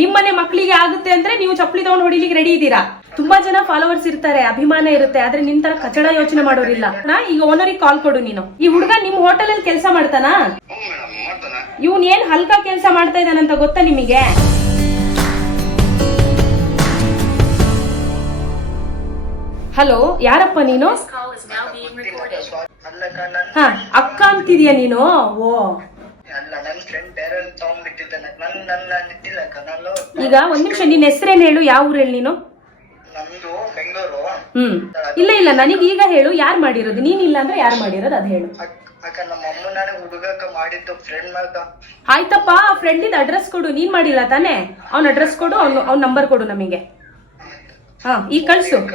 ನಿಮ್ಮನೆ ಮಕ್ಕಳಿಗೆ ಆಗುತ್ತೆ ಅಂದ್ರೆ ನೀವು ಚಪ್ಪಲಿ ತಗೊಂಡು ಹೊಡಿಲಿಕ್ಕೆ ರೆಡಿ ಇದ್ದೀರಾ? ತುಂಬಾ ಜನ ಫಾಲೋವರ್ಸ್ ಇರ್ತಾರೆ ಅಭಿಮಾನ ಇರುತ್ತೆ ಆದ್ರೆ ನಿನ್ ತರ ಕಚಡ ಯೋಚನೆ ಮಾಡೋರಿಲ್ಲ. ನಾ ಈಗ ಓನರಿಗೆ ಕಾಲ್ ಕೊಡು ನೀನು. ಈ ಹುಡುಗ ನಿಮ್ ಹೋಟೆಲ್ ಅಲ್ಲಿ ಕೆಲಸ ಮಾಡ್ತಾನಾ? ಇವನ್ ಏನ್ ಹಲ್ಕ ಕೆಲಸ ಮಾಡ್ತಾ ಇದ್ದಾನಂತ ಗೊತ್ತಾ ನಿಮಗೆ? ಹಲೋ ಯಾರಪ್ಪ ನೀನು? ಹಾ ಅಕ್ಕ ಅಂತಿದ್ಯಾ ನೀನು? ಓ. ಅಲ್ಲ ನನ್ ಫ್ರೆಂಡ್ ಬೇರೆ ತಗೊಂಡ್ಬಿಟ್ಟಿದ್ದಾನೆ ನನ್ ನನ್ನ ನಿಂತಿಲ್ಲ ನಾನು ಈಗ ಒಂದ್ ನಿಮಿಷ ನಿನ್ ಹೆಸರೇನ್ ಹೇಳು? ಯಾವ ಊರಲ್ಲಿ ಹೇಳು ನೀನು? ನಮ್ದು ಬೆಂಗಳೂರು. ಹ್ಮ್. ಇಲ್ಲ ಇಲ್ಲ ನನಗೆ ಈಗ ಹೇಳು. ಯಾರು ಮಾಡಿರೋದು? ನೀನಿಲ್ಲ ಅಂದ್ರೆ ಯಾರು ಮಾಡಿರೋದು? ಅದ್ ಹೇಳು. ಅಕ್- ಅಕ್ಕ ನಮ್ಮ ಅಮ್ಮ ನಾಳೆ ಹುಡುಗಕ್ಕ ಮಾಡಿದ್ದು ಫ್ರೆಂಡ್ ಆಯ್ತಪ್ಪ ಆ ಫ್ರೆಂಡಿದ ಅಡ್ರೆಸ್ ಕೊಡು. ನೀನ್ ಮಾಡಿಲ್ಲ ತಾನೇ? ಅವ್ನ ಅಡ್ರೆಸ್ ಕೊಡು ಅವ್ನು ಅವ್ನ ನಂಬರ್ ಕೊಡು ನಮಗೆ. ಹಾ ಈಗ ಕಳ್ಸು ಅಕ್ಕ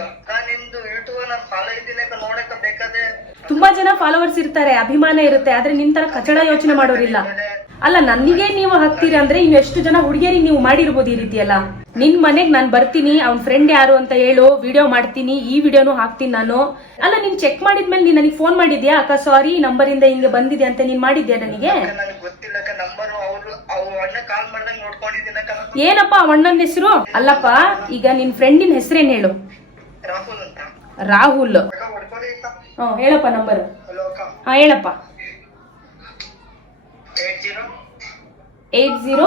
ನಿಂದು ಯೂಟ್ಯೂಬ್ ನಾನು ಫಾಲೋ ಇದ್ದೀನಿ ಅಕ್ಕ ನೋಡಕ್ಕ ಬೇಕಾದ್ರೆ ತುಂಬಾ ಜನ ಫಾಲೋವರ್ಸ್ ಇರ್ತಾರೆ ಅಭಿಮಾನ ಇರುತ್ತೆ ಆದ್ರೆ ನಿನ್ ತರ ಕಚಡ ಯೋಚನೆ ಮಾಡೋರಿಲ್ಲ. ಅಲ್ಲ ನನಗೆ ನೀವು ಹಾಕ್ತೀರಿ ಅಂದ್ರೆ ಇನ್ನು ಎಷ್ಟು ಜನ ಹುಡುಗಿಯರಿಗೆ ನೀವು ಮಾಡಿರ್ಬೋದು ಈ ರೀತಿ ಅಲ್ಲ ನಿನ್ ಮನೆಗ್ ನಾನ್ ಬರ್ತೀನಿ ಅವ್ನ ಫ್ರೆಂಡ್ ಯಾರು ಅಂತ ಹೇಳು ವಿಡಿಯೋ ಮಾಡ್ತೀನಿ ಈ ವಿಡಿಯೋನು ಹಾಕ್ತೀನಿ ನಾನು. ಅಲ್ಲ ನೀನ್ ಚೆಕ್ ಮಾಡಿದ್ಮೇಲೆ ನೀನ್ ನನಗೆ ಫೋನ್ ಮಾಡಿದ್ಯಾ? ಅಕ್ಕ ಸಾರಿ ನಂಬರ್ ಇಂದ ಹಿಂಗೆ ಬಂದಿದೆ ಅಂತ ನೀನ್ ಮಾಡಿದ್ಯಾ ನನಗೆ? ಏನಪ್ಪ ಅಣ್ಣನ ಹೆಸರು? ಅಲ್ಲಪ್ಪ ಈಗ ನಿನ್ ಫ್ರೆಂಡಿನ ಹೆಸರೇನ್ ಹೇಳು? ರಾಹುಲ್. ಹ್ಮ್ ಹೇಳಪ್ಪ ನಂಬರ್ ಹಾಂ ಹೇಳಪ್ಪ. Eight zero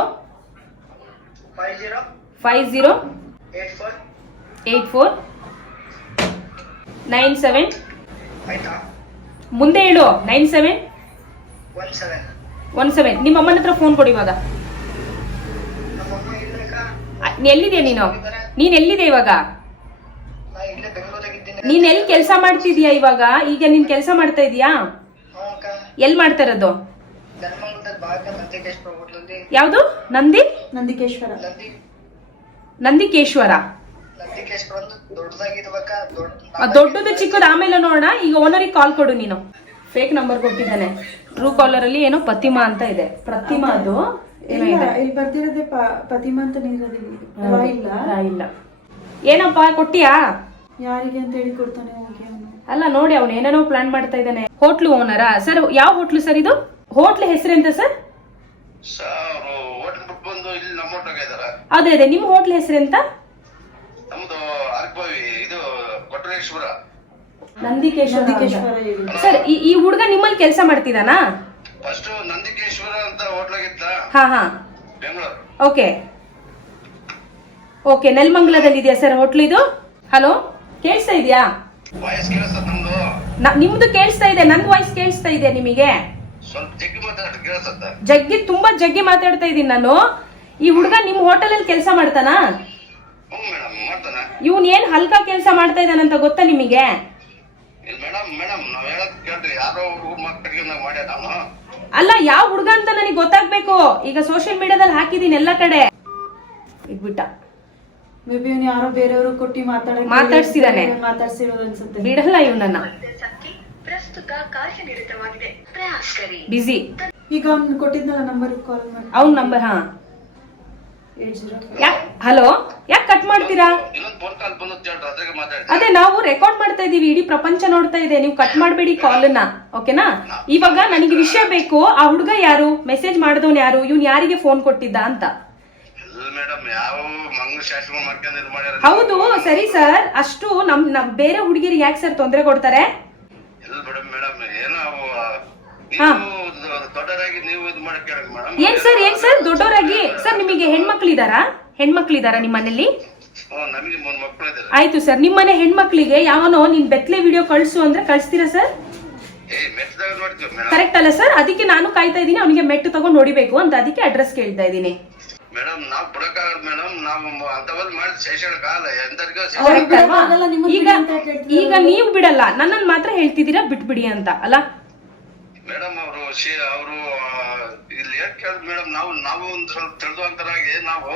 five zero eight four nine seven ಮುಂದೆ ಹೇಳು ನೈನ್ ಸೆವೆನ್ ಒನ್ ಸೆವೆನ್ ನಿಮ್ಮ ಅಮ್ಮನ ಹತ್ರ ಫೋನ್ ಕೊಡಿ ಇವಾಗ. ಎಲ್ಲಿದೆ ನೀನು? ನೀನ್ ಎಲ್ಲಿದೆ ಇವಾಗ? ನೀನ್ ಎಲ್ಲಿ ಕೆಲಸ ಮಾಡ್ತಿದ್ಯಾ ಇವಾಗ? ಈಗ ನೀನ್ ಕೆಲಸ ಮಾಡ್ತಾ ಇದೀಯಾ? ಎಲ್ ಅಕ್ಕ ಯಾವ್ದು ಮಾಡ್ತಾ ಇರೋದು? ನಂದಿ? ನಂದಿಕೇಶ್ವರ. ನಂದಿ. ನಂದಿಕೇಶ್ವರ? ನಂದಿಕೇಶ್ವರ ಒಂದು ದೊಡ್ಡದಾಗಿರ್ಬೇಕ ದೊಡ್ಡ ಆ, ದೊಡ್ಡದು ಚಿಕ್ಕದು ಆಮೇಲೆ ನೋಡೋಣ. ಈಗ ಓನರಿಗೆ ಕಾಲ್ ಕೊಡು ನೀನು. ಫೇಕ್ ನಂಬರ್ ಕೊಟ್ಟಿದ್ದಾನೆ. ಟ್ರೂ ಕಾಲರ್ ಅಲ್ಲಿ ಏನೋ ಪ್ರತಿಮಾ ಅಂತ ಇದೆ. ಪ್ರತಿಮಾ ಅದು? ಇಲ್ಲ ಇಲ್ಲಿ ಬರ್ದಿರೋದೇ ಪ- ಪತಿಮ ಅಂತ ಇಲ್ಲ. ಆ, ಇಲ್ಲ. ಏನಪ್ಪ ಕೊಟ್ಟಿಯಾ? ಯಾರಿಗೆ ಅಂತ ಹೇಳಿ ಕೊಡ್ತಾನೆ ಹೋಗಿ ಅವನು ಅಲ್ಲ ನೋಡಿ ಅವ್ನು ಏನೇನೋ ಪ್ಲಾನ್ ಮಾಡ್ತಾ ಇದ್ದಾನೆ. ಹೋಟ್ಲು ಓನರಾ ಸರ್ ಯಾವ ಹೋಟ್ಲು ಸರ್ ಇದು? ಹೋಟ್ಲ್ ಹೆಸರೆಂತ ಸರ್? ಸರ್ ಹೋಟ್ಲ್ ಬಿಟ್ಟು ಬಂದು ಇಲ್ಲಿ ನಮ್ಮ ಹೋಟ್ಲಾಗ ಇದಾರ ಅದೇ ಅದೇ ನಿಮ್ಮ ಹೋಟ್ಲ್ ಹೆಸರೆಂತ? ನಮ್ದು ಅರ್ಕಭಾವಿ ಇದು ಕೊಟ್ರೇಶ್ವರ. ನಂದಿಕೇಶ್ವರ ನಂದಿಕೇಶ್ವರ ಹೇಳಿ. ಸರ್ ಈ ಈ ಹುಡುಗ ನಿಮ್ಮಲ್ಲಿ ಕೆಲಸ ಮಾಡ್ತಿದಾನಾ ಫಸ್ಟ್ ನಂದಿಕೇಶ್ವರ ಅಂತ ಹೋಟ್ಲಾಗಿತ್ತ ಹಾ ಹಾ. ಬೆಂಗಳೂರು. ಓಕೆ. ಓಕೆ ನೆಲಮಂಗಲದಲ್ಲಿ ಇದೆಯಾ ಸರ್ ಹೋಟ್ಲ್ ಇದು? ಹಲೋ? ಕೇಳಿಸ್ತಾ ಇದೆಯಾ? ನಮ್ದು. ಕೇಳಿಸ್ತಾ ಇದೆ ನನ್ ವಾಯ್ಸ್ ಕೇಳಿಸ್ತಾ ಇದೆ ನಿಮಗೆ? ಜಗ್ಗಿ ತುಂಬಾ ಜಗ್ಗಿ ಮಾತಾಡ್ತಾ ಇದೀನಿ ನಾನು. ಈ ಹುಡುಗ ನಿಮ್ ಹೋಟೆಲ್ ಅಲ್ಲಿ ಕೆಲಸ ಮಾಡ್ತಾನಾ? ಇವನ್ ಏನ್ ಹಲ್ಕ ಕೆಲಸ ಮಾಡ್ತಾ ಇದ್ದಾನಂತ ಗೊತ್ತಾ ನಿಮಗೆ? ಅಲ್ಲ ಯಾವ ಹುಡುಗ ಅಂತ ನನಗೆ ಗೊತ್ತಾಗ್ಬೇಕು. ಈಗ ಸೋಷಿಯಲ್ ಮೀಡಿಯಾದಲ್ಲಿ ಹಾಕಿದೀನಿ ಎಲ್ಲ ಕಡೆ. ಇಟ್ಬಿಟ್ಟ ಮೇ ಬಿ ಅವ್ನು ಯಾರೋ ಬೇರೆಯವರು ಕೊಟ್ಟಿ ಮಾತಾಡಕ್ಕೆ ಮಾತಾಡ್ಸಿದಾನೆ. ಮಾತಾಡ್ಸಿರೋದು ಅನ್ಸುತ್ತೆ. ಬಿಡಲ್ಲ ಇವನನ್ನ. ಪ್ರಸ್ತುತ ಕಾರ್ಯನಿರತವಾಗಿದೆ. ಪ್ರಯಾಸ್ ಕರಿ ಬಿಸಿ ಈಗ ಅವ್ನು ಕೊಟ್ಟಿದ್ನಲ್ಲ ನಂಬರ್ ಕಾಲ್ ಮಾಡಿ. ಅವ್ನ್ ನಂಬರ್ ಹಾ. ಹಲೋ? ಯಾಕೆ ಕಟ್ ಮಾಡ್ತೀರಾ? ಇನ್ನೊಂದು ಫೋನ್ ಕಾಲ್ ಬಂದು ಹೇಳ್ರಿ ಅದ್ರಾಗ ಮಾತಾಡಿ ಅದೇ ನಾವು ರೆಕಾರ್ಡ್ ಮಾಡ್ತಾ ಇದೀವಿ ಇಡೀ ಪ್ರಪಂಚ ನೋಡ್ತಾ ಇದೆ. ನೀವು ಕಟ್ ಮಾಡಬೇಡಿ ಕಾಲನ್ನ ಓಕೆನಾ ಇವಾಗ ನನಗೆ ವಿಷಯ ಬೇಕು ಆ ಹುಡುಗ ಯಾರು? ಮೆಸೇಜ್ ಮಾಡಿದವನ್ ಯಾರು? ಇವ್ನ್ ಯಾರಿಗೆ ಫೋನ್ ಕೊಟ್ಟಿದ್ದ ಅಂತ. ಮೇಡಮ್ ಯಾವ ಮಂಗ ಶಾಸ್ತ್ರ ಮಾಡ್ಕೊಂಡು ಇದು ಮಾಡ್ಯಾರ ಹೌದು ಸರಿ ಸರ್. ಅಷ್ಟು ನಮ್ ನಮ್ ಬೇರೆ ಹುಡುಗಿರಿಗೆ ಯಾಕೆ ಸರ್ ತೊಂದರೆ ಕೊಡ್ತಾರೆ? ಎಲ್ಲ ಮೇಡಮ್ ಮೇಡಮ್ ಏನೋ ಅವು ಹಾ. ನೀವು ದೊ- ದೊಡ್ಡರಾಗಿ ನೀವು ಇದು ಮಾಡಕ್ ಕೇಳಿ ಮೇಡಮ್. ಏನ್ ಸರ್ ಏನ್ ಸರ್? ದೊಡ್ಡವರಾಗಿ ಸರ್ ನಿಮಗೆ ಹೆಣ್ಮಕ್ಳಿದಾರಾ? ಹೆಣ್ಮಕ್ಳಿದಾರಾ ನಿಮ್ಮ ಮನೇಲಿ? ಹ್ಞೂ ನಮಗೆ ಮೂರು ಮಕ್ಕಳು ಇದ್ದಾರೆ ಆಯ್ತು ಸರ್. ನಿಮ್ಮನೆ ಹೆಣ್ಮಕ್ಳಿಗೆ ಯಾವನೋ ನಿನ್ ಬೆತ್ತಲೆ ವಿಡಿಯೋ ಕಳ್ಸು ಅಂದ್ರೆ ಕಳಿಸ್ತೀರಾ ಸರ್? ಏ ಮೆಟ್ಟದಾಗ ನೋಡ್ತೀವಿ ಮೇಡಮ್. ಕರೆಕ್ಟ್ ಅಲ್ಲ ಸರ್. ಅದಕ್ಕೆ ನಾನು ಕಾಯ್ತಾ ಇದ್ದೀನಿ ಅವನಿಗೆ ಮೆಟ್ಟು ತಗೊಂಡು ಹೊಡಿಬೇಕು ಅಂತ. ಅದಕ್ಕೆ ಅಡ್ರೆಸ್ ಕೇಳ್ತಾ ಇದ್ದೀನಿ. ಮೇಡಮ್ ನಾವ್ ಬಿಡಕ್ಕಾಗಲ್ಲ ಮೇಡಮ್ ನಾವು ಅಂತವಲ್ ಮಾಡಿ ಶೈಕ್ಷಣಿಕ ಕಾಲ ಎಂತರಿಗೂ Correct ಅಲ್ವಾ? ಆಗಲ್ಲ, ನಿಮ್ಮನ್ನ ಈಗ ಬಿಡಿ ಅಂತ ಹೇಳ್ತಿದ್ದೀರಲ್ಲ. ಈಗ ನೀವು ಬಿಡಲ್ಲ. ನನ್ನನ್ ಮಾತ್ರ ಹೇಳ್ತಿದ್ದೀರಾ ಬಿಟ್ಬಿಡಿ ಅಂತ ಅಲ್ಲ? ಮೇಡಮ್ ಅವರು ಅವರು ಇಲ್ಲಿ ಏನ್ ಕೇಳ ಮೇಡಮ್ ನಾವು ನಾವು ಒಂದ್ ಸ್ವಲ್ಪ ತಿಳಿದುವಂತರಾಗಿ ನಾವು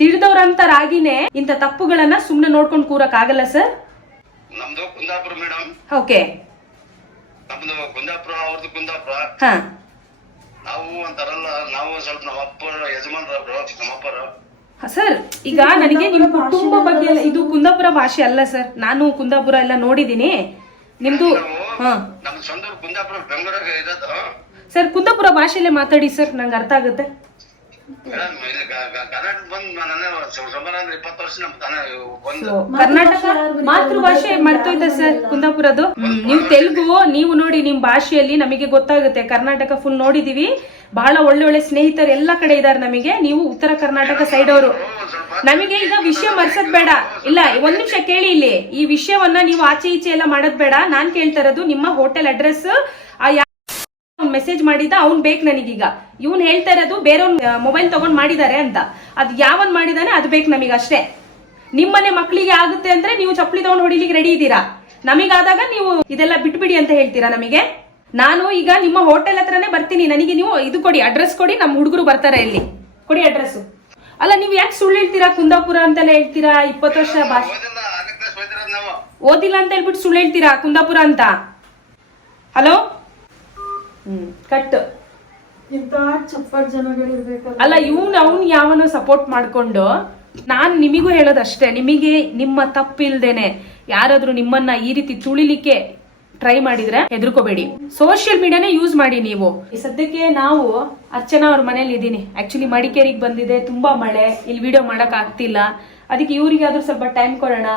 ತಿಳಿದವ್ರಂತರಾಗಿನೇ ಇಂಥ ತಪ್ಪುಗಳನ್ನ ಸುಮ್ನೆ ನೋಡ್ಕೊಂಡು ಕೂರಕ್ ಆಗಲ್ಲ ಸರ್? ನಮ್ದು ಕುಂದಾಪುರ ಮೇಡಮ್. ಓಕೆ. ನಮ್ದು ಕುಂದಾಪುರ ಅವ್ರದ್ದು ಕುಂದಾಪುರ. ಹಾ. ನಾವು ಅಂತಾರಲ್ಲ ನಾವು ಸ್ವಲ್ಪ ನಮ್ಮ ಅಪ್ಪರ ಯಜಮಾನ್ರಬ್ರು ನಮ್ಮ ಅಪ್ಪರು ಸರ್ ಈಗ ನನಗೆ ನಿಮ್ಮ ಕುಟುಂಬ ಬಗ್ಗೆ ಎಲ್ಲ ಇದು ಕುಂದಾಪುರ ಭಾಷೆ ಅಲ್ಲ ಸರ್. ನಾನು ಕುಂದಾಪುರ ಎಲ್ಲ ನೋಡಿದೀನಿ ನಿಮ್ದು ಹಾ. ನಮ್ ಸ್ವಂತ ಕುಂದಾಪುರ ಬೆಂಗಳೂರಾಗ ಇರೋದು ಸರ್ ಕುಂದಾಪುರ ಭಾಷೆಯಲ್ಲೇ ಮಾತಾಡಿ ಸರ್. ನಂಗೆ ಅರ್ಥ ಆಗುತ್ತೆ. ಕರ್ನಾಟಕ ಮಾತೃಭಾಷೆ ಮರ್ತೋಯ್ತ ಸರ್ ಕುಂದಾಪುರದು ನೀವು ತೆಲುಗು ನೀವು ನೋಡಿ ನಿಮ್ ಭಾಷೆಯಲ್ಲಿ ನಮಗೆ ಗೊತ್ತಾಗುತ್ತೆ. ಕರ್ನಾಟಕ ಫುಲ್ ನೋಡಿದೀವಿ. ಬಹಳ ಒಳ್ಳೆ ಒಳ್ಳೆ ಸ್ನೇಹಿತರು ಎಲ್ಲ ಕಡೆ ಇದಾರೆ ನಮಗೆ. ನೀವು ಉತ್ತರ ಕರ್ನಾಟಕ ಸೈಡ್ ಅವರು. ನಮಗೆ ಈಗ ವಿಷಯ ಮರ್ಸದ್ ಬೇಡ. ಇಲ್ಲ ಒಂದ್ ನಿಮಿಷ ಕೇಳಿ ಇಲ್ಲಿ. ಈ ವಿಷಯವನ್ನ ನೀವು ಆಚೆ ಈಚೆ ಎಲ್ಲ ಮಾಡೋದ್ ಬೇಡ. ನಾನ್ ಕೇಳ್ತಾ ಇರೋದು ನಿಮ್ಮ ಹೋಟೆಲ್ ಅಡ್ರೆಸ್ ಆ ಮೆಸೇಜ್ ಮಾಡಿದ, ಅವ್ನ್ ಬೇಕು ನನಗೀಗ. ಇವ್ನ್ ಹೇಳ್ತಾ ಇರೋದು ಬೇರೆಯವ್ನ್ ಮೊಬೈಲ್ ತಗೊಂಡ್ ಮಾಡಿದ್ದಾರೆ ಅಂತ. ಅದ್ ಯಾವನ್ ಮಾಡಿದಾನೆ ಅದ್ ಬೇಕು ನಮಗೆ ಅಷ್ಟೇ. ನಿಮ್ಮನೆ ಮಕ್ಕಳಿಗೆ ಆಗುತ್ತೆ ಅಂದ್ರೆ ನೀವು ಚಪ್ಪಲಿ ತಗೊಂಡ್ ಹೊಡಿಲಿಕ್ಕೆ ರೆಡಿ ಇದ್ದೀರಾ? ನಮಗಾದಾಗ ನೀವು ಇದೆಲ್ಲ ಬಿಟ್ಬಿಡಿ ಅಂತ ಹೇಳ್ತೀರಾ ನಮಗೆ? ನಾನು ಈಗ ನಿಮ್ಮ ಹೋಟೆಲ್ ಹತ್ರನೇ ಬರ್ತೀನಿ. ನನಗೆ ನೀವು ಇದು ಕೊಡಿ ಅಡ್ರೆಸ್ ಕೊಡಿ. ನಮ್ಮ ಹುಡುಗರು ಬರ್ತಾರೆ ಇಲ್ಲಿ. ಕೊಡಿ ಅಡ್ರೆಸ್ ಅಲ್ಲ, ನೀವು ಯಾಕೆ ಸುಳ್ಳು ಹೇಳ್ತೀರಾ? ಕುಂದಾಪುರ ಅಂತೆಲ್ಲ ಹೇಳ್ತೀರಾ? ಇಪ್ಪತ್ತು ವರ್ಷ ಭಾಷೆ ಓದಿಲ್ಲ ಅಂತ ಹೇಳ್ಬಿಟ್ಟು ಸುಳ್ಳು ಹೇಳ್ತೀರಾ ಕುಂದಾಪುರ ಅಂತ? ಹಲೋ? ಹ್ಮ್ ಕಟ್. ಇಂತ ಚಪ್ಪಟ್ ಜನಗಳಿರ್ಬೇಕಲ್ಲ ಅಲ್ಲ ಇವ್ನು ಅವ್ನ್ ಯಾವನೋ ಸಪೋರ್ಟ್ ಮಾಡ್ಕೊಂಡು ನಾನ್ ನಿಮಿಗೂ ಹೇಳೋದಷ್ಟೇ ನಿಮಗೆ ನಿಮ್ಮ ತಪ್ಪಿಲ್ದೇನೆ ಯಾರಾದ್ರೂ ನಿಮ್ಮನ್ನ ಈ ರೀತಿ ತುಳಿಲಿಕ್ಕೆ ಟ್ರೈ ಮಾಡಿದ್ರೆ ಹೆದರ್ಕೋಬೇಡಿ. ಸೋಷಿಯಲ್ ಮೀಡಿಯಾನೇ ಯೂಸ್ ಮಾಡಿ ನೀವು. ಈ ಸದ್ಯಕ್ಕೆ ನಾವು ಅರ್ಚನಾ ಅವ್ರ ಮನೇಲಿ ಇದ್ದೀನಿ ಆಕ್ಚುಲಿ ಮಡಿಕೇರಿಗೆ ಬಂದಿದೆ ತುಂಬಾ ಮಳೆ ಇಲ್ಲಿ ವಿಡಿಯೋ ಮಾಡಕ್ ಆಗ್ತಿಲ್ಲ. ಅದಕ್ಕೆ ಇವರಿಗೆ ಆದ್ರೂ ಸ್ವಲ್ಪ ಟೈಮ್ ಕೊಡೋಣ.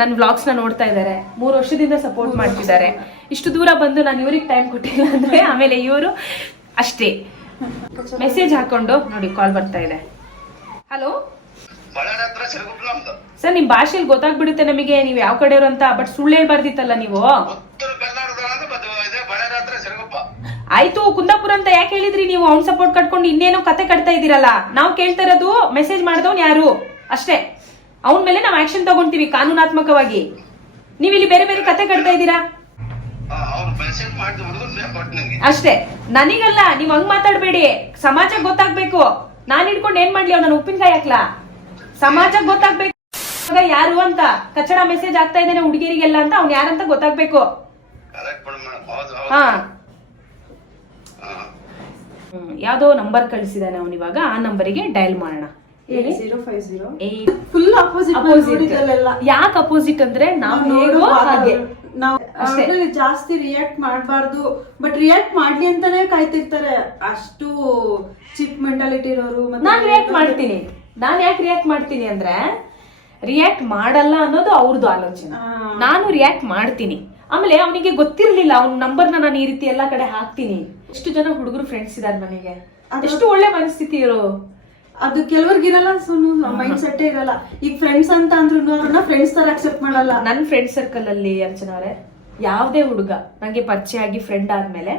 ನನ್ನ ವ್ಲಾಗ್ಸ್ ನೋಡ್ತಾ ಇದ್ದಾರೆ ಮೂರು ವರ್ಷದಿಂದ ಸಪೋರ್ಟ್ ಮಾಡ್ತಿದ್ದಾರೆ. ಇಷ್ಟು ದೂರ ಬಂದು ನಾನು ಇವ್ರಿಗೆ ಟೈಮ್ ಕೊಟ್ಟಿಲ್ಲ ಅಂದ್ರೆ ಆಮೇಲೆ ಇವರು ಅಷ್ಟೇ. ಮೆಸೇಜ್ ಹಾಕೊಂಡು ನೋಡಿ ಕಾಲ್ ಬರ್ತಾ ಇದೆ. ಹಲೋ ಸರ್ ನಿಮ್ ಭಾಷೆಲಿ ಗೊತ್ತಾಗ್ಬಿಡುತ್ತೆ ನಮಗೆ. ನೀವು ಯಾವ ಕಡೆಯವರು ಅಂತ ಬಟ್ ಸುಳ್ಳು ಹೇಳ್ಬಾರ್ದಿತ್ತಲ್ಲ ನೀವು? ಆಯ್ತು, ಕುಂದಾಪುರ ಅಂತ ಯಾಕೆ ಹೇಳಿದ್ರಿ ನೀವು? ಅವ್ನ್ ಸಪೋರ್ಟ್ ಕಟ್ಕೊಂಡು ಇನ್ನೇನೋ ಕತೆ ಕಟ್ತಾ ಇದೀರಲ್ಲ ನಾವು ಕೇಳ್ತಾ ಇರೋದು ಮೆಸೇಜ್ ಮಾಡಿದವ್ನ್ ಯಾರು? ಅಷ್ಟೇ. ಅವನ ಮೇಲೆ ನಾವು ಆಕ್ಷನ್ ತಗೊಂತೀವಿ ಕಾನೂನಾತ್ಮಕವಾಗಿ. ನೀವಿಲ್ಲಿ ಇಲ್ಲಿ ಬೇರೆ ಬೇರೆ ಕತೆ ಕಟ್ತಾ ಇದ್ದೀರಾ? ಅಷ್ಟೇ. ನನಗಲ್ಲ ನೀವ್ ಹಂಗ್ ಮಾತಾಡ್ಬೇಡಿ. ಸಮಾಜಕ್ಕೆ ಗೊತ್ತಾಗ್ಬೇಕು. ನಾನ್ ಹಿಡ್ಕೊಂಡು ಏನ್ ಮಾಡ್ಲಿ ಅವ್ನ? ಉಪ್ಪಿನಕಾಯಿ ಹಾಕ್ಲಾ? ಸಮಾಜಕ್ಕೆ ಗೊತ್ತಾಗ್ಬೇಕು. ಇವಾಗ ಯಾರು ಅಂತ ಕಚಡ ಮೆಸೇಜ್ ಆಗ್ತಾ ಇದ್ದಾನೆ ಹುಡುಗಿರಿಗೆಲ್ಲ ಅಂತ ಅವ್ನ್ ಯಾರಂತ ಗೊತ್ತಾಗ್ಬೇಕು. ಹಾ. ಯಾವ್ದೋ ನಂಬರ್ ಕಳಿಸಿದಾನೆ ಅವನಿವಾಗ ಆ ನಂಬರಿಗೆ ಡಯಲ್ ಮಾಡೋಣ. ಫುಲ್ ಅಪೋಸಿಟ್ ಅಪೋಸಿಟ್ ಯಾಕೆ ಅಪೋಸಿಟ್ ಅಂದ್ರೆ ನಾವು ಹೇಗೋ ನೋಡೋ ಹಾಗೆ. ನಾವು ಜಾಸ್ತಿ ರಿಯಾಕ್ಟ್ ಮಾಡಬಾರ್ದು. ಬಟ್ ರಿಯಾಕ್ಟ್ ಮಾಡ್ಲಿ ಅಂತಾನೆ ಕಾಯ್ತಿರ್ತಾರೆ. ಅಷ್ಟು ಚಿಪ್ ಮೆಂಟಾಲಿಟಿ ಇರೋರು ನಾನ್ ರಿಯಾಕ್ಟ್ ಮಾಡ್ತೀನಿ. ನಾನ್ ಯಾಕೆ ರಿಯಾಕ್ಟ್ ಮಾಡ್ತೀನಿ ಅಂದ್ರೆ ರಿಯಾಕ್ಟ್ ಮಾಡಲ್ಲ ಅನ್ನೋದು ಅವ್ರದ್ದು ಆಲೋಚನೆ. ನಾನು ರಿಯಾಕ್ಟ್ ಮಾಡ್ತೀನಿ. ಆಮೇಲೆ ಅವನಿಗೆ ಗೊತ್ತಿರ್ಲಿಲ್ಲ ಅವ್ನ ನ ನಾನು ಈ ರೀತಿ ಎಲ್ಲಾ ಕಡೆ ಹಾಕ್ತೀನಿ. ಎಷ್ಟು ಜನ ಹುಡುಗರು ಫ್ರೆಂಡ್ಸ್ ಇದಾರೆ ನನಗೆ ಎಷ್ಟು ಒಳ್ಳೆ ಮನಸ್ಥಿತಿ ಇರೋ. ಅದು ಕೆಲವ್ರಿಗೆ ಇರಲ್ಲ ಸುನು ಮೈಂಡ್ ಸೆಟ್ ಇರಲ್ಲ. ಈಗ ಫ್ರೆಂಡ್ಸ್ ಅಂತ ಅಂದ್ರು ಅವ್ರನ್ನ ಫ್ರೆಂಡ್ಸ್ ತರ ಅಕ್ಸೆಪ್ಟ್ ಮಾಡಲ್ಲ. ನನ್ನ ಫ್ರೆಂಡ್ ಸರ್ಕಲ್ ಅಲ್ಲಿ ಅರ್ಚನಾ ಅವರೇ ಯಾವುದೇ ಹುಡುಗ ನಂಗೆ ಪರಿಚಯ ಆಗಿ ಫ್ರೆಂಡ್ ಆದ್ಮೇಲೆ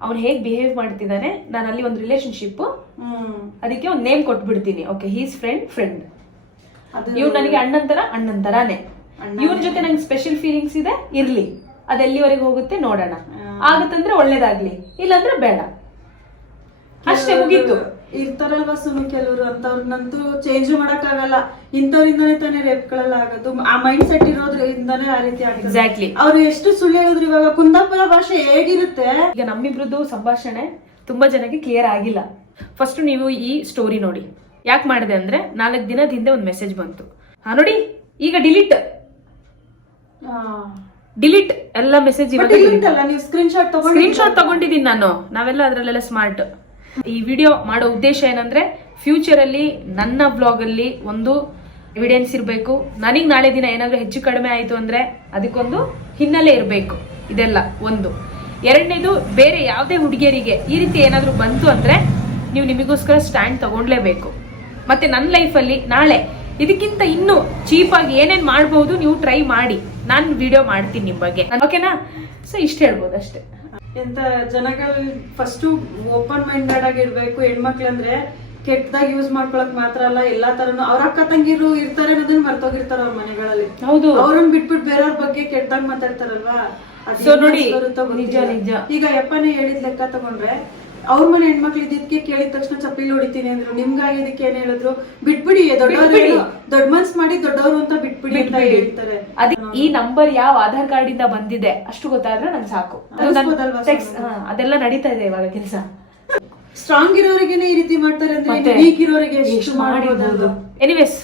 ಅವ್ನು ಹೇಗ್ ಬಿಹೇವ್ ಮಾಡ್ತಿದ್ದಾನೆ ನಾನು ಅಲ್ಲಿ ಒಂದು ರಿಲೇಶನ್ಶಿಪ್ ಹ್ಮ್. ಅದಕ್ಕೆ ಒಂದು ನೇಮ್ ಕೊಟ್ಬಿಡ್ತೀನಿ. ಓಕೆ ಹೀಸ್ ಫ್ರೆಂಡ್ ಫ್ರೆಂಡ್ ಅದು ಇವ್ನು ನನಗೆ ಅಣ್ಣನ್ ತರ ಅಣ್ಣನ್ ತರಾನೇ. ಇವ್ರ ಜೊತೆ ನಂಗೆ ಸ್ಪೆಷಲ್ ಫೀಲಿಂಗ್ಸ್ ಇದೆ ಇರ್ಲಿ. ಅದ್ ಎಲ್ಲಿವರೆಗೆ ಹೋಗುತ್ತೆ ನೋಡೋಣ. ಆಗತ್ತಂದ್ರೆ ಒಳ್ಳೇದಾಗ್ಲಿ ಇಲ್ಲಾಂದ್ರೆ ಬೇಡ. ಅಷ್ಟೇ ಮುಗೀತು. ಇರ್ತಾರಲ್ವಾ ಸುನು ಕೆಲವರು ಅಂತವ್ರನ್ನಂತೂ ಚೇಂಜ್ ಮಾಡಕ್ಕಾಗಲ್ಲ ಇಂಥವ್ರಿಂದಾನೇ ತಾನೇ ರೇಪ್ಗಳೆಲ್ಲ ಆಗೋದು. ಆ ಮೈಂಡ್ ಸೆಟ್ ಇರೋದ್ರಿಂದಾನೇ ಆ ರೀತಿ ಆಗಿದೆ ಎಕ್ಸಾಕ್ಟ್ಲಿ ಅವ್ರು ಎಷ್ಟು ಸುಳ್ಳು ಹೇಳಿದ್ರು ಇವಾಗ ಕುಂದಾಪುರ ಭಾಷೆ ಹೇಗಿರುತ್ತೆ? ಈಗ ನಮ್ಮಿಬ್ರದ್ದು ಸಂಭಾಷಣೆ ತುಂಬಾ ಜನಕ್ಕೆ ಕ್ಲಿಯರ್ ಆಗಿಲ್ಲ. ಫಸ್ಟ್ ನೀವು ಈ ಸ್ಟೋರಿ ನೋಡಿ. ಯಾಕೆ ಮಾಡಿದೆ ಅಂದ್ರೆ ನಾಲ್ಕು ದಿನದ ಹಿಂದೆ ಒಂದು ಮೆಸೇಜ್ ಬಂತು. ಹಾ ನೋಡಿ. ಈಗ ಡಿಲೀಟ್ ಡಿಲೀಟ್ ಎಲ್ಲ ಮೆಸೇಜ್ ಇವಾಗ ನೀವು ಸ್ಕ್ರೀನ್ ಶಾಟ್ ತಗೊಂಡು ಸ್ಕ್ರೀನ್ ಶಾಟ್ ತಗೊಂಡಿದ್ದೀನಿ ನಾನು. ನಾವೆಲ್ಲ ಅದ್ರಲ್ಲೆಲ್ಲ ಸ್ಮಾರ್ಟ್ ಈ ವಿಡಿಯೋ ಮಾಡೋ ಉದ್ದೇಶ ಏನಂದ್ರೆ ಫ್ಯೂಚರ್ ಅಲ್ಲಿ ನನ್ನ ಬ್ಲಾಗ್ ಅಲ್ಲಿ ಒಂದು ಎವಿಡೆನ್ಸ್ ಇರಬೇಕು. ನನಗೆ ನಾಳೆ ದಿನ ಏನಾದ್ರೂ ಹೆಚ್ಚು ಕಡಿಮೆ ಆಯ್ತು ಅಂದ್ರೆ ಅದಕ್ಕೊಂದು ಹಿನ್ನೆಲೆ ಇರಬೇಕು. ಇದೆಲ್ಲ ಒಂದು. ಎರಡನೇದು ಬೇರೆ ಯಾವುದೇ ಹುಡುಗಿಯರಿಗೆ ಈ ರೀತಿ ಏನಾದ್ರೂ ಬಂತು ಅಂದ್ರೆ ನೀವು ನಿಮಗೋಸ್ಕರ ಸ್ಟ್ಯಾಂಡ್ ತಗೊಂಡ್ಲೇಬೇಕು. ಮತ್ತೆ ನನ್ನ ಲೈಫಲ್ಲಿ ನಾಳೆ ಇದಕ್ಕಿಂತ ಇನ್ನೂ ಚೀಪಾಗಿ ಏನೇನ್ ಮಾಡ್ಬೋದು ನೀವು ಟ್ರೈ ಮಾಡಿ. ನಾನು ವಿಡಿಯೋ ಮಾಡ್ತೀನಿ ನಿಮ್ ಬಗ್ಗೆ. ಓಕೆನಾ ಸೊ ಇಷ್ಟ ಹೇಳ್ಬೋದು ಅಷ್ಟೇ ಎಂತ ಜನಗಳು ಫಸ್ಟ್ ಓಪನ್ ಮೈಂಡೆಡ್ ಆಗಿರ್ಬೇಕು ಹೆಣ್ಮಕ್ಳಂದ್ರೆ ಕೆಟ್ಟದಾಗಿ ಯೂಸ್ ಮಾಡ್ಕೊಳಕ್ ಮಾತ್ರ ಅಲ್ಲ ಎಲ್ಲಾ ತರನು ಅವ್ರ ಅಕ್ಕ ತಂಗಿರು ಇರ್ತಾರೆ ಅನ್ನೋದನ್ನ ಮರ್ತೋಗಿರ್ತಾರ ಅವ್ರ ಮನೆಗಳಲ್ಲಿ. ಹೌದು. ಅವ್ರನ್ನ ಬಿಟ್ಬಿಟ್ಟು ಬೇರೆಯವ್ರ ಬಗ್ಗೆ ಕೆಟ್ಟದಾಗ ಮಾತಾಡ್ತಾರಲ್ವಾ? ನೋಡಿ, ನಿಜ, ನಿಜ. ಈಗ ಯಪ್ಪನೇ ಹೇಳಿದ ಲೆಕ್ಕ ತಗೊಂಡ್ರೆ ಅವ್ರ ಮನೆ ಹೆಣ್ಮಕ್ಳು ಇದ್ದಕ್ಕೆ ಕೇಳಿದ ತಕ್ಷಣ ಚಪ್ಪಲಿ ಹೊಡಿತೀನಿ ಅಂದ್ರು. ನಿಮ್ಗಾಗಿ ಇದಕ್ಕೆ ಏನ್ ಹೇಳಿದ್ರು? ಬಿಟ್ಬಿಡಿ ದೊಡ್ಡವರು. ದೊಡ್ಡ ಮನ್ಸ್ ಮಾಡಿ ದೊಡ್ಡವರು ಅಂತ ಬಿಟ್ಬಿಡಿ ಅಂತ ಹೇಳ್ತಾರೆ. ಅದಕ್ಕೆ ಈ ನಂಬರ್ ಯಾವ ಆಧಾರ್ ಕಾರ್ಡ್ ಇಂದ ಬಂದಿದೆ ಅಷ್ಟು ಗೊತ್ತಾದ್ರೆ ನಂಗೆ ಸಾಕು. ಅದೆಲ್ಲ ನಡೀತಾ ಇದೆ ಇವಾಗ ಕೆಲಸ. ಸ್ಟ್ರಾಂಗ್ ಇರೋರಿಗೆ ಈ ರೀತಿ ಮಾಡ್ತಾರೆ ಅಂದ್ರೆ ವೀಕ್ ಇರೋರಿಗೆ ಎಷ್ಟು ಎಷ್ಟು ಮಾಡಿರ್ಬೋದು? ಎನಿವೇಸ್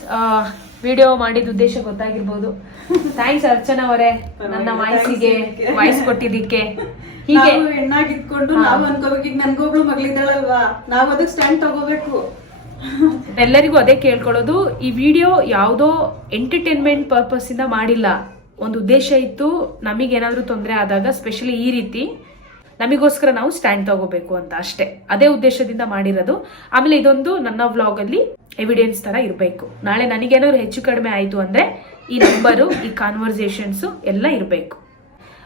ವಿಡಿಯೋ ಮಾಡಿದ ಉದ್ದೇಶ ಗೊತ್ತಾಗಿರ್ಬೋದು. ಥ್ಯಾಂಕ್ಸ್ ಅರ್ಚನಾ ಅವರೇ ನನ್ನ ವಾಯ್ಸಿಗೆ ವಾಯ್ಸ್ ಕೊಟ್ಟಿದ್ದಕ್ಕೆ. ಹೀಗೆ. ಹೆಣ್ಣಾಗಿ ನಾವು ಅನ್ಕೋಬೇಕು ಈಗ ನನ್ಗೊಬ್ಳು ಮಗಳಿದ್ದಾಳಲ್ವಾ? ನಾವು ಅದಕ್ಕೆ ಸ್ಟ್ಯಾಂಡ್ ತಗೋಬೇಕು. ಎಲ್ಲರಿಗೂ ಅದೇ ಕೇಳ್ಕೊಳ್ಳೋದು ಈ ವಿಡಿಯೋ ಯಾವುದೋ ಎಂಟರ್ಟೈನ್ಮೆಂಟ್ ಪರ್ಪಸ್ ಇಂದ ಮಾಡಿಲ್ಲ. ಒಂದು ಉದ್ದೇಶ ಇತ್ತು ನಮಗೇನಾದ್ರೂ ತೊಂದರೆ ಆದಾಗ ಸ್ಪೆಷಲಿ ಈ ರೀತಿ ನಮಗೋಸ್ಕರ ನಾವು ಸ್ಟ್ಯಾಂಡ್ ತಗೋಬೇಕು ಅಂತ ಅಷ್ಟೇ. ಅದೇ ಉದ್ದೇಶದಿಂದ ಮಾಡಿರೋದು. ಆಮೇಲೆ ಇದೊಂದು ನನ್ನ ವ್ಲಾಗಲ್ಲಿ ಎವಿಡೆನ್ಸ್ ತರ ಇರಬೇಕು. ನಾಳೆ ನನಗೇನಾದ್ರು ಹೆಚ್ಚು ಕಡಿಮೆ ಆಯ್ತು ಅಂದ್ರೆ ಈ ನಂಬರು ಈ ಕಾನ್ವರ್ಸೇಷನ್ಸು ಎಲ್ಲ ಇರಬೇಕು.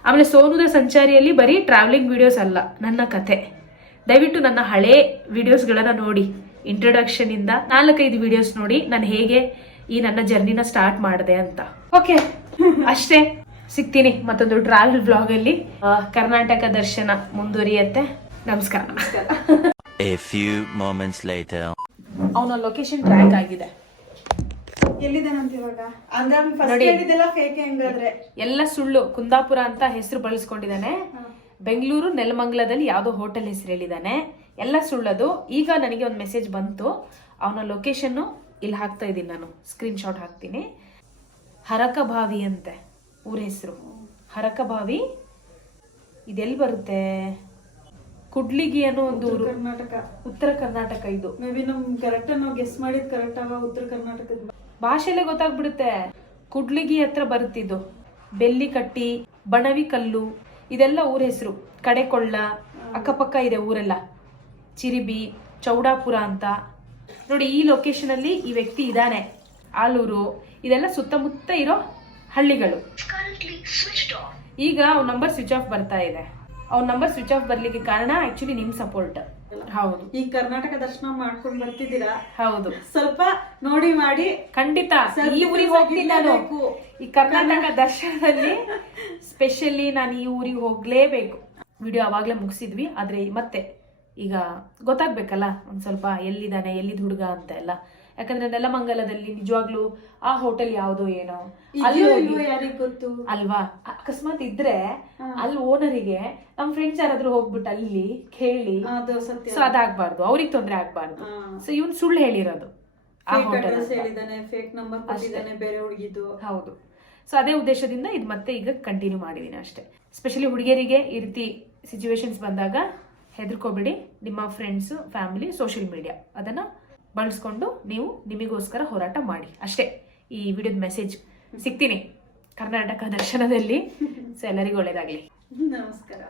ಆಮೇಲೆ ಸೋನುದ ಸಂಚಾರಿಯಲ್ಲಿ ಬರೀ ಟ್ರಾವೆಲಿಂಗ್ ವಿಡಿಯೋಸ್ ಅಲ್ಲ, ನನ್ನ ಕತೆ. ದಯವಿಟ್ಟು ನನ್ನ ಹಳೆ ವಿಡಿಯೋಸ್ಗಳನ್ನ ನೋಡಿ. ಇಂಟ್ರೊಡಕ್ಷನ್ ಇಂದ ನಾಲ್ಕೈದು ವಿಡಿಯೋಸ್ ನೋಡಿ ನಾನು ಹೇಗೆ ಈ ನನ್ನ ಜರ್ನಿನ ಸ್ಟಾರ್ಟ್ ಮಾಡಿದೆ ಅಂತ. ಓಕೆ ಅಷ್ಟೇ. ಸಿಗ್ತೀನಿ ಮತ್ತೊಂದು ಟ್ರಾವೆಲ್ ಬ್ಲಾಗ್ ಅಲ್ಲಿ. ಕರ್ನಾಟಕ ದರ್ಶನ ಮುಂದುವರಿಯತ್ತೆ. ನಮಸ್ಕಾರ. A few moments later. ಅವನ ಲೊಕೇಶನ್ ಟ್ರ್ಯಾಕ್ ಆಗಿದೆ. ಎಲ್ಲ ಸುಳ್ಳು. ಕುಂದಾಪುರ ಅಂತ ಹೆಸರು ಬಳಸ್ಕೊಂಡಿದ್ದಾನೆ. ಬೆಂಗಳೂರು ನೆಲಮಂಗಲದಲ್ಲಿ ಯಾವುದೋ ಹೋಟೆಲ್ ಹೆಸರು ಹೇಳಿದಾನೆ ಎಲ್ಲ ಸುಳ್ಳದು. ಈಗ ನನಗೆ ಒಂದು ಮೆಸೇಜ್ ಬಂತು. ಅವನ ಲೊಕೇಶನ್ನು ಇಲ್ಲಿ ಹಾಕ್ತಾ ಇದ್ದೀನಿ ನಾನು. ಸ್ಕ್ರೀನ್ ಶಾಟ್ ಹಾಕ್ತೀನಿ. ಹರಕಭಾವಿ ಅಂತೆ ಊರ ಹೆಸರು? ಹರಕಬಾವಿ ಇದೆಲ್ಲಿ ಬರುತ್ತೆ? ಕುಡ್ಲಿಗಿ ಅನ್ನೋ ಒಂದು ಊರು. ಕರ್ನಾಟಕ. ಉತ್ತರ ಕರ್ನಾಟಕ ಇದು. ಮೇ ಬಿ ನಮ್ ಕರೆಕ್ಟ್ ನಾವು ಗೆಸ್ ಮಾಡಿದ್ ಕರೆಕ್ಟ್ ಆಗ ಉತ್ತರ ಕರ್ನಾಟಕದ ಭಾಷೆಲ್ಲೇ ಗೊತ್ತಾಗ್ಬಿಡುತ್ತೆ. ಕುಡ್ಲಿಗಿ ಹತ್ರ ಬರುತ್ತಿದ್ದು ಬೆಲ್ಲಿಕಟ್ಟಿ ಬಣವಿ ಕಲ್ಲು ಇದೆಲ್ಲ ಊರ ಹೆಸರು. ಕಡೆಕೊಳ್ಳ ಅಕ್ಕಪಕ್ಕ ಇದೆ ಊರೆಲ್ಲ. ಚಿರಿಬಿ ಚೌಡಾಪುರ ಅಂತ. ನೋಡಿ ಈ ಲೊಕೇಶನ್ ಅಲ್ಲಿ ಈ ವ್ಯಕ್ತಿ ಇದ್ದಾನೆ. ಆಲೂರು. ಇದೆಲ್ಲ ಸುತ್ತಮುತ್ತ ಇರೋ ಹಳ್ಳಿಗಳು. ಈಗ ಅವ್ನ ನಂಬರ್ ಸ್ವಿಚ್ ಆಫ್ ಬರ್ತಾ ಇದೆ. ಅವ್ನ ನಂಬರ್ ಸ್ವಿಚ್ ಆಫ್ ಬರ್ಲಿಕ್ಕೆ ಕಾರಣ ಆಕ್ಚುಲಿ ನಿಮ್ ಸಪೋರ್ಟ್ ಹೌದು. ಈ ಕರ್ನಾಟಕ ದರ್ಶನ ಮಾಡ್ಕೊಂಡು ಬರ್ತಿದ್ದೀರಾ? ಹೌದು. ಸ್ವಲ್ಪ ನೋಡಿ ಮಾಡಿ. ಖಂಡಿತ. ಈ ಊರಿಗೆ ಹೋಗ್ತೀನಿ ನಾನು. ಈ ಕರ್ನಾಟಕ ದರ್ಶನದಲ್ಲಿ ಸ್ಪೆಷಲಿ ನಾನು ಈ ಊರಿಗೆ ಹೋಗ್ಲೇಬೇಕು. ವಿಡಿಯೋ ಅವಾಗ್ಲೇ ಮುಗಿಸಿದ್ವಿ ಆದ್ರೆ ಮತ್ತೆ ಈಗ ಗೊತ್ತಾಗ್ಬೇಕಲ್ಲ? ಒಂದ್ ಸ್ವಲ್ಪ ಎಲ್ಲಿದ್ದಾನೆ ಎಲ್ಲಿದ್ ಹುಡುಗ ಅಂತ ಎಲ್ಲ. ಯಾಕಂದ್ರೆ ನೆಲಮಂಗಲದಲ್ಲಿ ನಿಜವಾಗ್ಲೂ ಆ ಹೋಟೆಲ್ ಯಾವ್ದು ಏನೋ. ಅಲ್ಲಿ ಇದೆಯೋ ಹೋಗಿ- ಗೊತ್ತು? ಅಲ್ವಾ? ಅಕಸ್ಮಾತ್ ಇದ್ರೆ ಅಲ್ಲಿ ಓನರಿಗೆ ನಮ್ ಫ್ರೆಂಡ್ಸ್ ಯಾರಾದ್ರೂ ಹೋಗ್ಬಿಟ್ಟು ಅಲ್ಲಿ ಕೇಳಿ ಸೊ ಅದಾಗ್ಬಾರ್ದು. ಅವ್ರಿಗೆ ತೊಂದ್ರೆ ಆಗ್ಬಾರ್ದು. ಸೊ ಇವನ್ ಸುಳ್ಳು ಹೇಳಿರೋದು ಆ ಹೋಟೆಲ್ ಅಡ್ರೆಸ್ ಹೇಳಿದಾನೆ ಫೇಕ್ ನಂಬರ್ ಕೊಟ್ಟಿದ್ದಾನೆ ಬೇರೆ ಹುಡುಗಿದು. ಹೌದು. ಸೊ ಅದೇ ಉದ್ದೇಶದಿಂದ ಇದು ಮತ್ತೆ ಈಗ ಕಂಟಿನ್ಯೂ ಮಾಡಿದೀನಿ ಅಷ್ಟೇ. ಸ್ಪೆಷಲಿ ಹುಡುಗಿಯರಿಗೆ ಈ ರೀತಿ ಸಿಚುವೇಶನ್ಸ್ ಬಂದಾಗ ಹೆದರ್ಕೋಬೇಡಿ. ನಿಮ್ಮ ಫ್ರೆಂಡ್ಸು ಫ್ಯಾಮಿಲಿ ಸೋಷಿಯಲ್ ಮೀಡಿಯಾ ಅದನ್ನ ಬಳಸ್ಕೊಂಡು ನೀವು ನಿಮಗೋಸ್ಕರ ಹೋರಾಟ ಮಾಡಿ. ಅಷ್ಟೇ, ಈ ವಿಡಿಯೋದ ಮೆಸೇಜ್ ಸಿಗ್ತೀನಿ. ಕರ್ನಾಟಕ ದರ್ಶನದಲ್ಲಿ. ಸೊ ಎಲ್ಲರಿಗೂ ಒಳ್ಳೇದಾಗಲಿ. ನಮಸ್ಕಾರ.